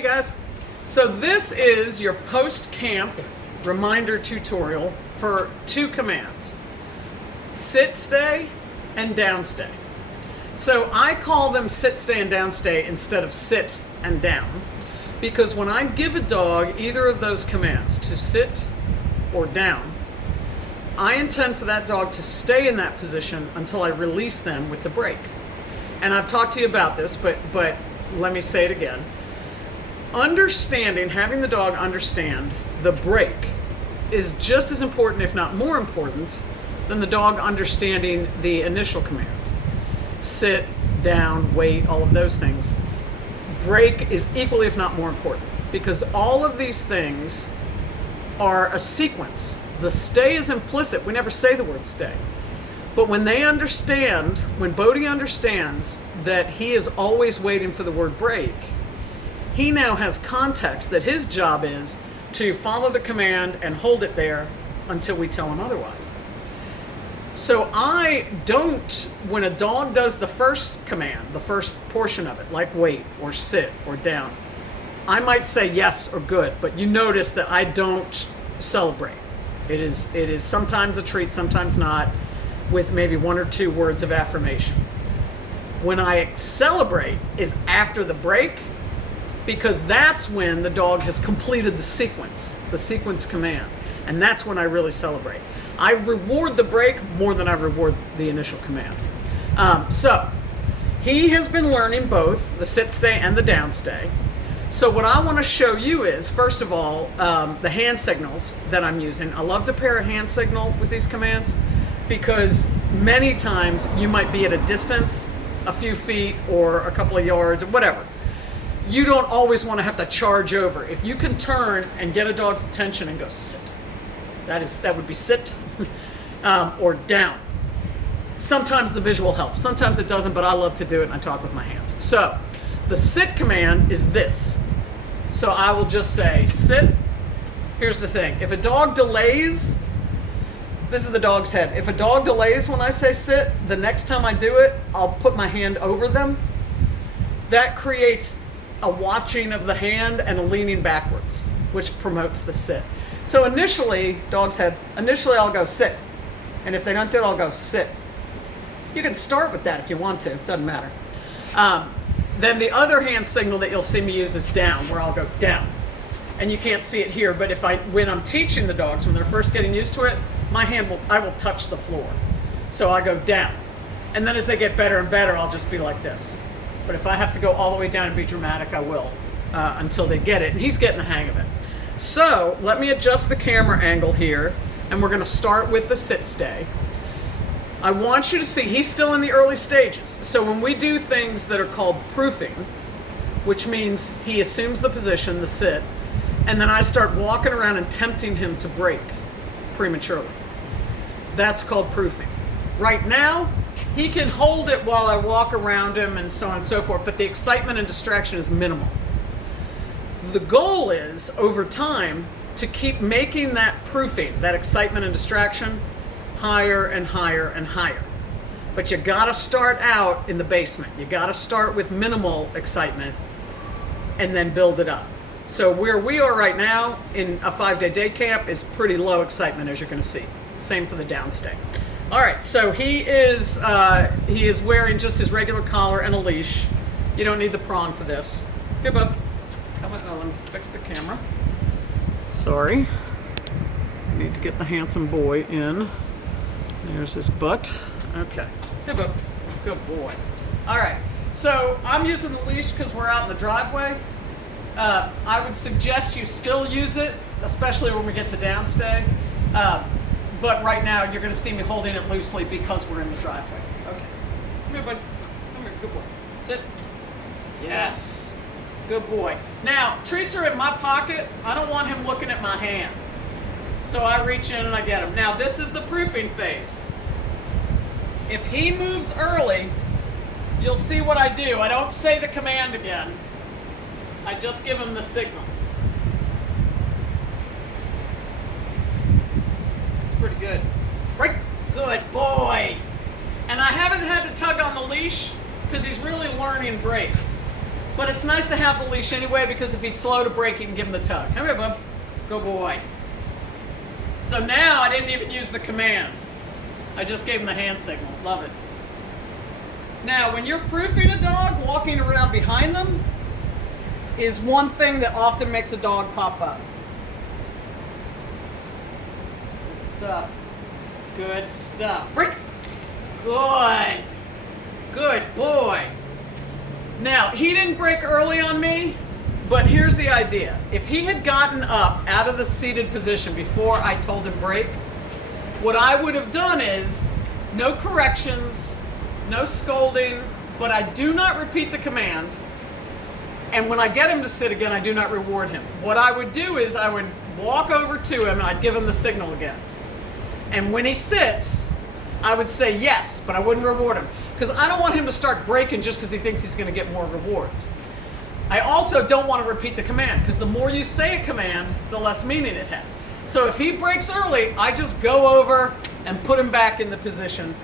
Hey guys, so this is your post-camp reminder tutorial for two commands, sit stay and down stay. So I call them sit stay and down stay instead of sit and down, because when I give a dog either of those commands, to sit or down, I intend for that dog to stay in that position until I release them with the break. And I've talked to you about this, but let me say it again. Having the dog understand the break is just as important, if not more important, than the dog understanding the initial command. Sit, down, wait, all of those things. Break is equally, if not more important, because all of these things are a sequence. The stay is implicit. We never say the word stay. But when they understand, when Bodhi understands that he is always waiting for the word break, he now has context that his job is to follow the command and hold it there until we tell him otherwise. So I don't, when a dog does the first command, the first portion of it, like wait or sit or down, I might say yes or good, but you notice that I don't celebrate. It is sometimes a treat, sometimes not, with maybe one or two words of affirmation. When I celebrate is after the break, because that's when the dog has completed the sequence command. And that's when I really celebrate. I reward the break more than I reward the initial command. So he has been learning both the sit stay and the down stay. So what I want to show you is, first of all, the hand signals that I'm using. I love to pair a hand signal with these commands because many times you might be at a distance, a few feet or a couple of yards or whatever. You don't always want to have to charge over. If you can turn and get a dog's attention and go sit, that would be sit, or down. Sometimes the visual helps, sometimes it doesn't, but I love to do it and I talk with my hands. So the sit command is this. So I will just say sit. Here's the thing, if a dog delays, this is the dog's head. If a dog delays when I say sit, the next time I do it, I'll put my hand over them. That creates a watching of the hand and a leaning backwards, which promotes the sit. So initially, dog's head, initially I'll go sit. And if they don't do it, I'll go sit. You can start with that if you want to, doesn't matter. Then the other hand signal that you'll see me use is down, where I'll go down. And you can't see it here, but when I'm teaching the dogs, when they're first getting used to it, I will touch the floor. So I go down. And then as they get better and better, I'll just be like this. But if I have to go all the way down and be dramatic, I will, until they get it. And he's getting the hang of it. So let me adjust the camera angle here, and we're gonna start with the sit stay. I want you to see, he's still in the early stages. So when we do things that are called proofing, which means he assumes the position, the sit, and then I start walking around and tempting him to break prematurely. That's called proofing. Right now, he can hold it while I walk around him and so on and so forth, but the excitement and distraction is minimal. The goal is, over time, to keep making that proofing, that excitement and distraction, higher and higher and higher. But you gotta start out in the basement. You gotta start with minimal excitement and then build it up. So where we are right now in a 5-day day camp is pretty low excitement, as you're gonna see. Same for the downstay. All right, so he is wearing just his regular collar and a leash. You don't need the prong for this. Give up. Come on, let me fix the camera. Sorry. Need to get the handsome boy in. There's his butt. Okay. Give up. Good boy. All right. So I'm using the leash because we're out in the driveway. I would suggest you still use it, especially when we get to downstay. But right now, you're going to see me holding it loosely because we're in the driveway. Okay. Come here, bud. Come here. Good boy. Sit. Yes. Good boy. Now, treats are in my pocket. I don't want him looking at my hand. So I reach in and I get him. Now, this is the proofing phase. If he moves early, you'll see what I do. I don't say the command again. I just give him the signal. Pretty good. Right? Good boy. And I haven't had to tug on the leash because he's really learning break. But it's nice to have the leash anyway, because if he's slow to break, you can give him the tug. Come here, bub. Good boy. So now I didn't even use the command. I just gave him the hand signal. Love it. Now, when you're proofing a dog, walking around behind them is one thing that often makes a dog pop up. Good stuff. Good stuff. Break. Good. Good boy. Now, he didn't break early on me, but here's the idea. If he had gotten up out of the seated position before I told him break, what I would have done is no corrections, no scolding, but I do not repeat the command. And when I get him to sit again, I do not reward him. What I would do is I would walk over to him and I'd give him the signal again. And when he sits, I would say yes, but I wouldn't reward him. Because I don't want him to start breaking just because he thinks he's going to get more rewards. I also don't want to repeat the command, because the more you say a command, the less meaning it has. So if he breaks early, I just go over and put him back in the position,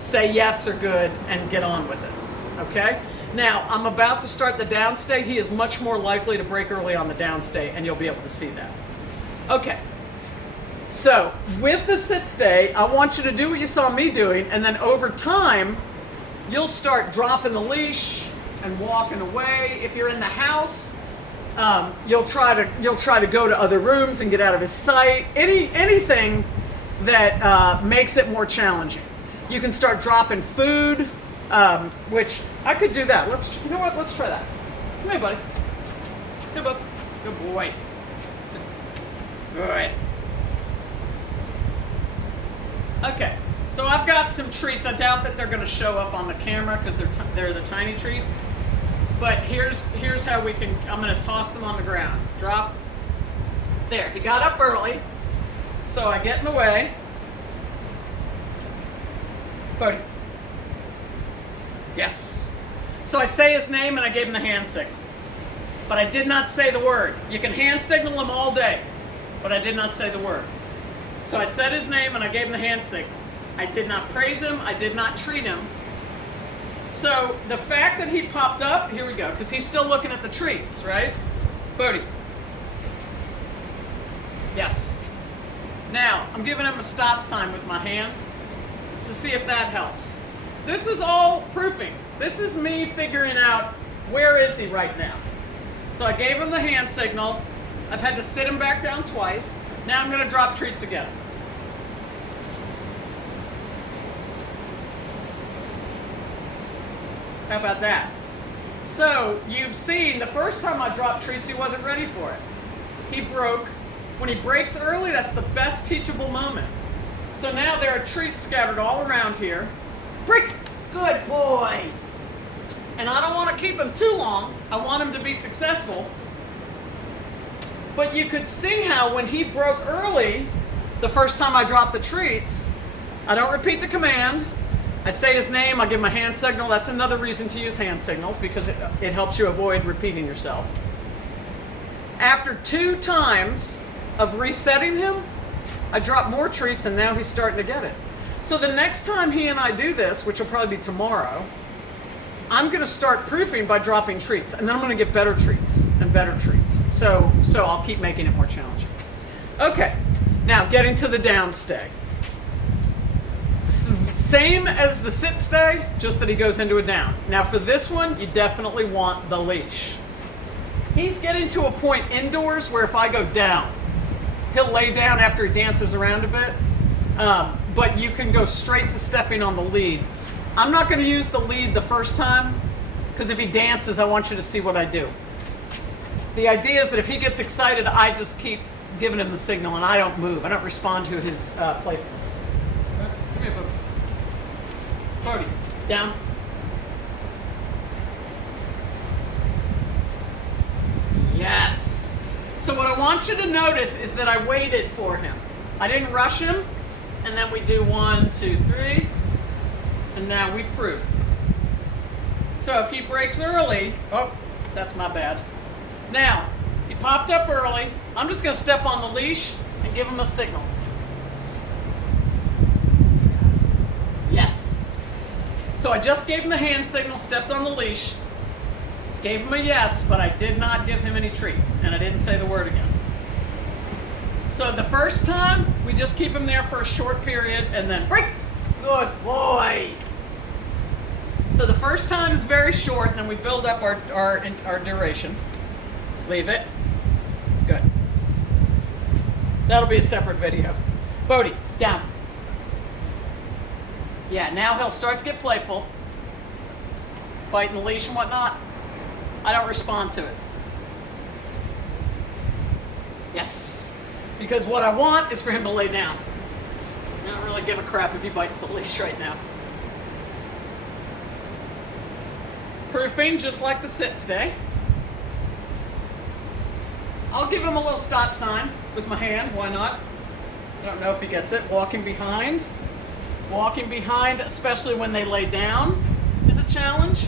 say yes or good, and get on with it. Okay? Now, I'm about to start the downstay. He is much more likely to break early on the downstay, and you'll be able to see that. Okay. So, with the sit stay, I want you to do what you saw me doing, and then over time, you'll start dropping the leash and walking away. If you're in the house, you'll try to go to other rooms and get out of his sight. Anything that makes it more challenging. You can start dropping food, which I could do that. You know what? Let's try that. Come here, buddy. Good boy. Good boy. Good. Okay. So I've got some treats. I doubt that they're going to show up on the camera because they're the tiny treats. But here's how we can. I'm going to toss them on the ground. Drop. There. He got up early, so I get in the way. Bodhi. Yes. So I say his name and I gave him the hand signal. But I did not say the word. You can hand signal him all day, but I did not say the word. So I said his name and I gave him the hand signal. I did not praise him. I did not treat him. So the fact that he popped up, here we go, because he's still looking at the treats, right? Bodhi. Yes. Now, I'm giving him a stop sign with my hand to see if that helps. This is all proofing. This is me figuring out where is he right now. So I gave him the hand signal. I've had to sit him back down twice. Now I'm going to drop treats again. How about that? So you've seen the first time I dropped treats, he wasn't ready for it. He broke. When he breaks early, that's the best teachable moment. So now there are treats scattered all around here. Break! Good boy! And I don't want to keep him too long. I want him to be successful. But you could see how when he broke early, the first time I dropped the treats, I don't repeat the command. I say his name, I give him a hand signal. That's another reason to use hand signals, because it helps you avoid repeating yourself. After 2 times of resetting him, I drop more treats and now he's starting to get it. So the next time he and I do this, which will probably be tomorrow, I'm going to start proofing by dropping treats, and then I'm going to get better treats and better treats. So I'll keep making it more challenging. Okay, now getting to the downstay. Same as the sit stay, just that he goes into a down. Now for this one, you definitely want the leash. He's getting to a point indoors where if I go down, he'll lay down after he dances around a bit. But you can go straight to stepping on the lead. I'm not going to use the lead the first time, because if he dances, I want you to see what I do. The idea is that if he gets excited, I just keep giving him the signal and I don't move. I don't respond to his playfulness. Come here, Bodhi. Bodhi, down. Yes. So what I want you to notice is that I waited for him. I didn't rush him. And then we do 1, 2, 3. And now we proof. So if he breaks early, oh, that's my bad. Now, he popped up early. I'm just going to step on the leash and give him a signal. Yes. So I just gave him the hand signal, stepped on the leash. Gave him a yes, but I did not give him any treats, and I didn't say the word again. So the first time, we just keep him there for a short period, and then break. Good boy. So the first time is very short, and then we build up our duration. Leave it. Good. That'll be a separate video. Bodhi, down. Yeah, now he'll start to get playful. Biting the leash and whatnot. I don't respond to it. Yes. Because what I want is for him to lay down. I don't really give a crap if he bites the leash right now. Proofing, just like the sit stay. I'll give him a little stop sign with my hand, why not? I don't know if he gets it. Walking behind. Walking behind, especially when they lay down, is a challenge.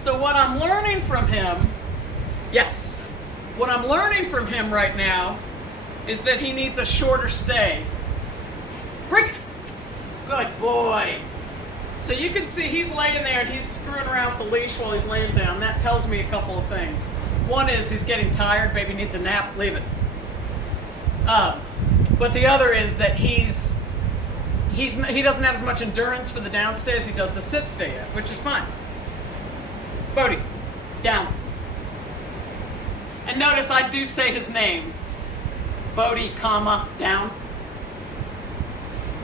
So what I'm learning from him, yes, what I'm learning from him right now is that he needs a shorter stay. Break! Good boy. So you can see he's laying there and he's screwing around with the leash while he's laying down. That tells me a couple of things. One is he's getting tired, maybe needs a nap, leave it. But the other is that he doesn't have as much endurance for the down stay as he does the sit stay yet, which is fine. Bodhi, down. And notice I do say his name. Bodhi, comma, down.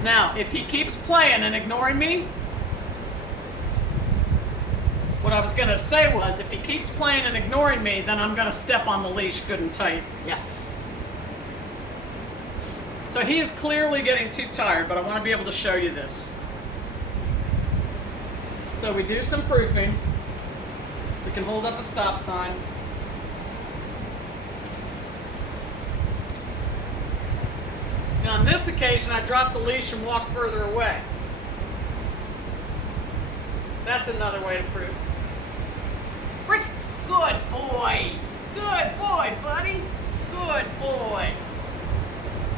Now, if he keeps playing and ignoring me, what I was going to say was, if he keeps playing and ignoring me, then I'm going to step on the leash good and tight. Yes. So he is clearly getting too tired, but I want to be able to show you this. So we do some proofing. We can hold up a stop sign. And on this occasion, I drop the leash and walk further away. That's another way to proof. Break. Good boy. Good boy, buddy. Good boy.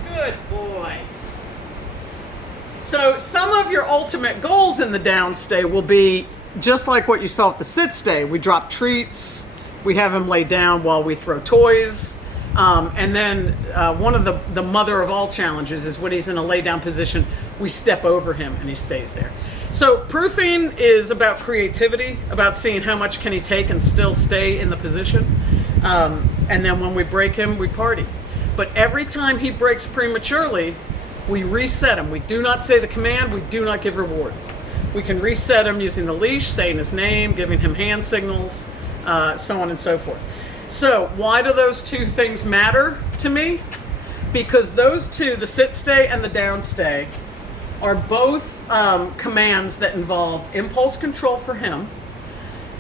Good boy. So some of your ultimate goals in the downstay will be just like what you saw at the sit stay. We drop treats. We have him lay down while we throw toys. And then one of the mother of all challenges is when he's in a lay down position, we step over him and he stays there. So proofing is about creativity, about seeing how much can he take and still stay in the position. And then when we break him, we party. But every time he breaks prematurely, we reset him. We do not say the command, we do not give rewards. We can reset him using the leash, saying his name, giving him hand signals, so on and so forth. So why do those two things matter to me? Because those two, the sit stay and the down stay, are both commands that involve impulse control for him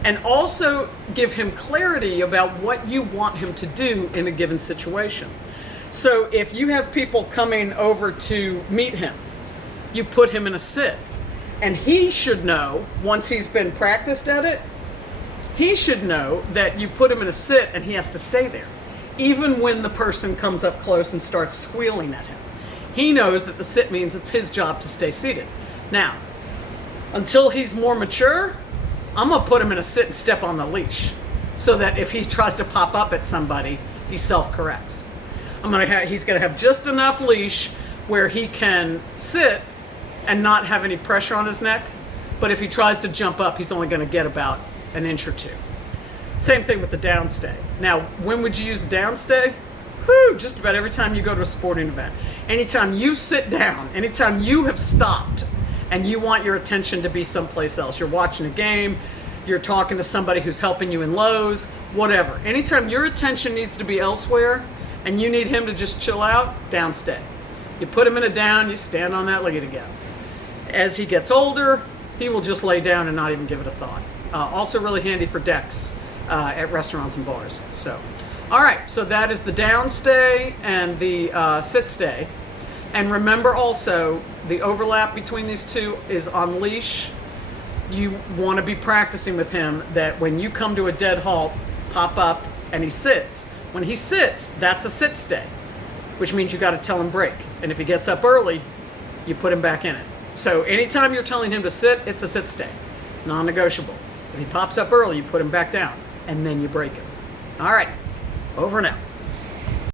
and also give him clarity about what you want him to do in a given situation. So if you have people coming over to meet him, you put him in a sit. And he should know, once he's been practiced at it, he should know that you put him in a sit and he has to stay there, even when the person comes up close and starts squealing at him. He knows that the sit means it's his job to stay seated. Now, until he's more mature, I'm gonna put him in a sit and step on the leash so that if he tries to pop up at somebody, he self-corrects. He's gonna have just enough leash where he can sit and not have any pressure on his neck, but if he tries to jump up, he's only gonna get about an inch or two. Same thing with the downstay. Now, when would you use the downstay? Just about every time you go to a sporting event. Anytime you sit down, anytime you have stopped and you want your attention to be someplace else. You're watching a game, you're talking to somebody who's helping you in Lowe's, whatever. Anytime your attention needs to be elsewhere and you need him to just chill out, downstay. You put him in a down, you stand on that lead again. As he gets older, he will just lay down and not even give it a thought. Also really handy for decks at restaurants and bars. So, all right, so that is the downstay and the sit stay. And remember also, the overlap between these two is on leash. You want to be practicing with him that when you come to a dead halt, pop up and he sits. When he sits, that's a sit stay, which means you got to tell him break. And if he gets up early, you put him back in it. So anytime you're telling him to sit, it's a sit stay, non-negotiable. If he pops up early, you put him back down, and then you break him. All right, over now.